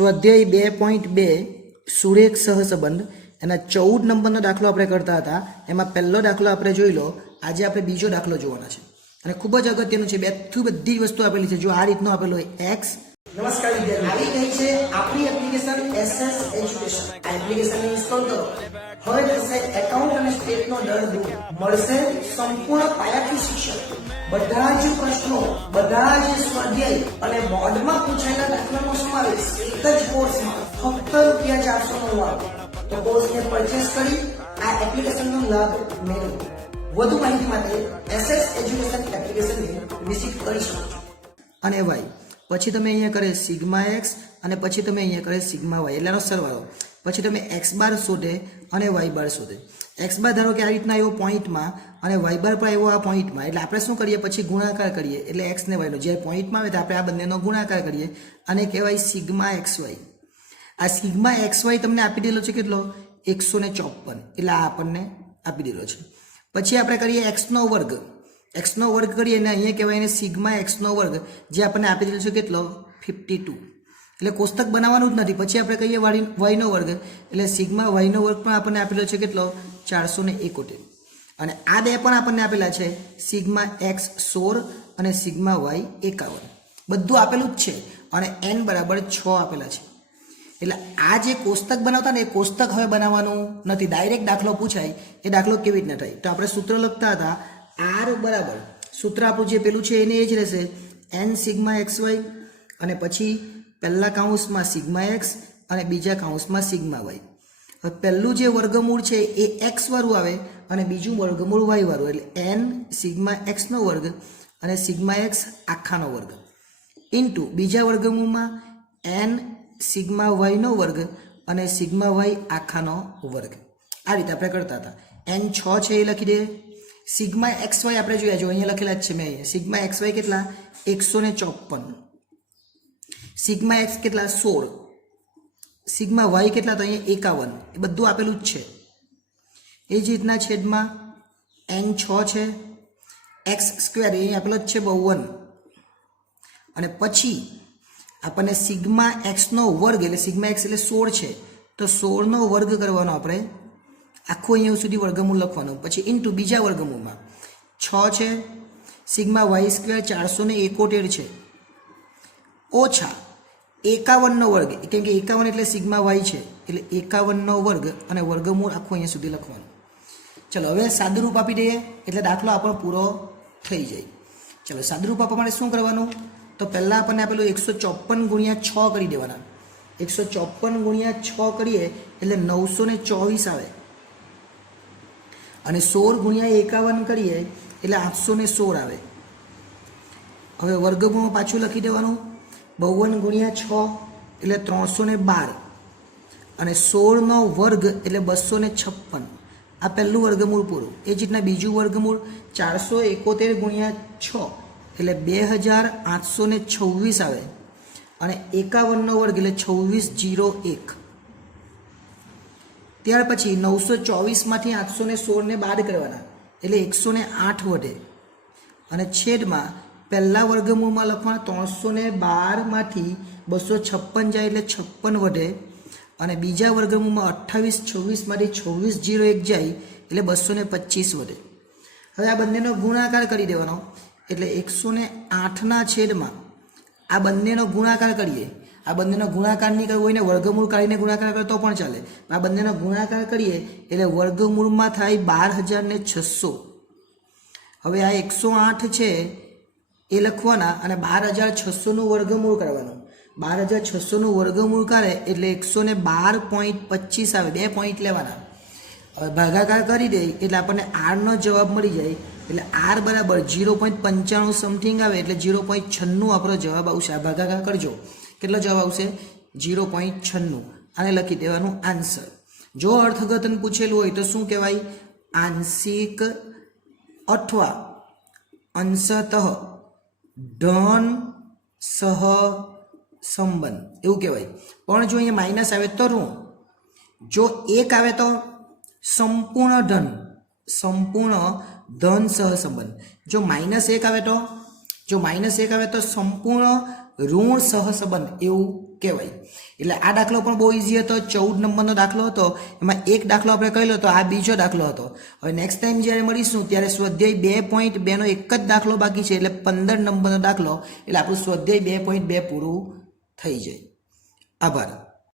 સ્વાધ્યાય 2.2 સુરેખ સહસંબંધ એના 14 નંબરનો દાખલો આપણે કરતા હતા. એમાં પહેલો દાખલો આપણે જોઈ લો. આજે આપણે બીજો દાખલો જોવાના છે અને ખૂબ જ અગત્યનું છે. બધી વસ્તુ આપેલી છે. જો આ રીતનો આપેલો હોય x. નમસ્કાર વિદ્યાર્થીઓ, આવી ગઈ છે આપણી એપ્લિકેશન SS એજ્યુકેશન. આ એપ્લિકેશન ઇન્સ્ટોલ કરો. હવે થશે એકાઉન્ટ અને સ્ટેટનો દર દૂર. મળશે સંપૂર્ણ પાયાથી શિક્ષણ. બધા જ પ્રશ્નો, બધા જ સ્વાધ્યાય અને બોર્ડમાં પૂછાયેલા દાખલાનો સમાવેશ એક જ કોર્સમાં ફક્ત ₹499. તો કોર્સને પરચેસ કરી આ એપ્લિકેશનનો લાભ મેળવો. વધુ માહિતી માટે SS એજ્યુકેશન એપ્લિકેશનને વિઝિટ કરી શકો છો. અને y પછી તમે અહીંયા કરે સિગ્મા x અને પછી તમે અહીંયા કરે સિગ્મા y એટલેનો સરવાળો. પછી તમે x બાર શોધે અને y બાર શોધે. x બાર ધારો કે આ રીતના આવ્યો પોઈન્ટમાં અને y બાર પણ આવ્યો આ પોઈન્ટમાં. એટલે આપણે શું કરીએ, પછી ગુણાકાર કરીએ. એટલે x ને y નો જે પોઈન્ટમાં આવે તો આપણે આ બંનેનો ગુણાકાર કરીએ અને કહેવાય સિગ્મા xy. આ સિગ્મા xy તમને આપી દેલો છે કેટલો? 154. એટલે આ આપણને આપી દેલો છે. પછી આપણે કરીએ x નો વર્ગ. x નો વર્ગ કરીએ અને અહીંયા કહેવાય એને સિગ્મા x નો વર્ગ, જે આપણને આપી દેલો છે કેટલો? 52. એટલે કોષ્ટક બનાવવાનું જ નથી. પછી આપણે કહીએ y નો વર્ગ, એટલે સિગ્મા y નો વર્ગ પણ આપણને આપેલો છે કેટલો? 471. અને આ બે પણ આપણને આપેલા છે સિગ્મા x 16 અને સિગ્મા y 51. બધું આપેલું જ છે અને n બરાબર 6 આપેલા છે. એટલે આ જે કોષ્ટક બનાવતા ને એ કોષ્ટક હવે બનાવવાનું નથી. ડાયરેક્ટ દાખલો પૂછાય. એ દાખલો કેવી રીતના થાય? તો આપણે સૂત્ર લખતા હતા r બરાબર, સૂત્ર આપણું જે પેલું છે એને એ જ રહેશે, n સિગ્મા xy અને પછી પહેલા કાઉન્સમાં સિગ્મા x અને બીજા કાઉન્સમાં સિગ્મા y. હવે પહેલું જે વર્ગમૂળ છે એ x વાળું આવે અને બીજું વર્ગમૂળ y વાળું, એટલે n સિગ્મા x નો વર્ગ અને સિગ્મા x આખાનો વર્ગ ઇન્ટુ બીજા વર્ગમૂળમાં n સિગ્મા y નો વર્ગ અને સિગ્મા y આખાનો વર્ગ. આ રીતે આપણે કરતા હતા. n 6 છે એ લખી દે. સિગ્મા xy આપણે જોયા, જો અહીંયા લખેલા જ છે મેં અહીંયા. સિગ્મા xy કેટલા? 154. સિગ્મા x કેટલા? 16. સિગ્મા y કેટલા? તો અહીંયા 51. એ બધું આપેલું જ છે. એ જ રીતના છેદમાં n 6 છે, x સ્ક્વેર અહીંયા આપેલો જ છે 52. અને પછી આપણને સિગ્મા x નો વર્ગ, એટલે સિગ્મા x એટલે 16 છે, તો 16 નો વર્ગ કરવાનો આપણે, આખું અહીંયા સુધી વર્ગમૂળ લખવાનું. પછી ઇન્ટુ બીજા વર્ગમૂળમાં 6 છે, સિગ્મા y સ્ક્વેર 471 છે, ઓછા 51 નો વર્ગ, કેમ કે 51 એટલે સિગ્મા y છે, એટલે 51 નો વર્ગ અને વર્ગમૂળ આખું અહીંયા સુધી લખવાનું. ચલો હવે સાદુરૂપ આપી દઈએ એટલે દાખલો આપણો પૂરો થઈ જાય. ચલો સાદુરૂપ આપવા માટે શું કરવાનું? તો પહેલાં આપણને આપેલું 154 ગુણ્યા 6 કરી દેવાના. 154 ગુણ્યા 6 કરીએ એટલે 924 આવે. અને 16 ગુણ્યા 51 કરીએ એટલે 816 આવે. હવે વર્ગમૂળમાં પાછું લખી દેવાનું. 52 ગુણ્યા 6 એટલે 312 અને 16 નો વર્ગ એટલે 256. આ પહેલું વર્ગમૂળ પૂરું. એ જ રીતના બીજું વર્ગમૂળ 471 ગુણ્યા 6 એટલે 2826 આવે. અને 51 નો વર્ગ એટલે 2601. ત્યાર પછી 924 માંથી 816 ને બાદ કરવાના એટલે 108 વધે. અને છેદમાં પહેલા વર્ગમૂળમાં લખવાના 312 માંથી 256 જાય એટલે 56 વધે. અને બીજા વર્ગમૂળમાં 2826 માંથી 2601 જાય એટલે 225 વધે. હવે આ બંનેનો ગુણાકાર કરી દેવાનો એટલે 108 ના છેદમાં આ બંનેનો ગુણાકાર કરીએ. આ બંનેનો ગુણાકાર નહીં કરવો હોય ને વર્ગમૂળ કાઢીને ગુણાકાર કરે તો પણ ચાલે. આ બંનેનો ગુણાકાર કરીએ એટલે વર્ગમૂળમાં થાય 12600. હવે આ 108 છે એ લખવાના અને 12600 નું વર્ગમૂળ કરવાનું. 12600 નું વર્ગમૂળ કરે એટલે 112.25 આવે. 2 પોઈન્ટ લેવાના. હવે ભાગાકાર કરી દે એટલે આપણને r નો જવાબ મળી જાય. એટલે r બરાબર 0.95 સમથિંગ આવે એટલે 0.96 આપણો જવાબ આવશે. આ ભાગાકાર કરજો, કેટલો જવાબ આવશે? 0.96. આને લખી દેવાનું આન્સર. જો અર્થઘટન પૂછેલું હોય તો શું કહેવાય? આંશિક અથવા અંશતઃ ધન સહ સંબંધ એવું કહેવાય. પણ જો અહીંયા માઇનસ આવે તો ઋણ, જો 1 આવે તો સંપૂર્ણ ધન સહ સંબંધ. જો -1 આવે તો સંપૂર્ણ ઋણ સહસંબંધ એવું કહેવાય. એટલે આ દાખલો પણ બહુ ઇઝી હતો. 14 નંબરનો દાખલો હતો. એમાં એક દાખલો આપણે કહેલો તો આ બીજો દાખલો હતો. હવે નેક્સ્ટ ટાઈમ જ્યારે મળીશું ત્યારે સ્વાધ્યાય 2.2 નો એક જ દાખલો બાકી છે, એટલે 15 નંબરનો દાખલો, એટલે આપણું સ્વાધ્યાય 2.2 પૂરું થઈ જાય. આભાર.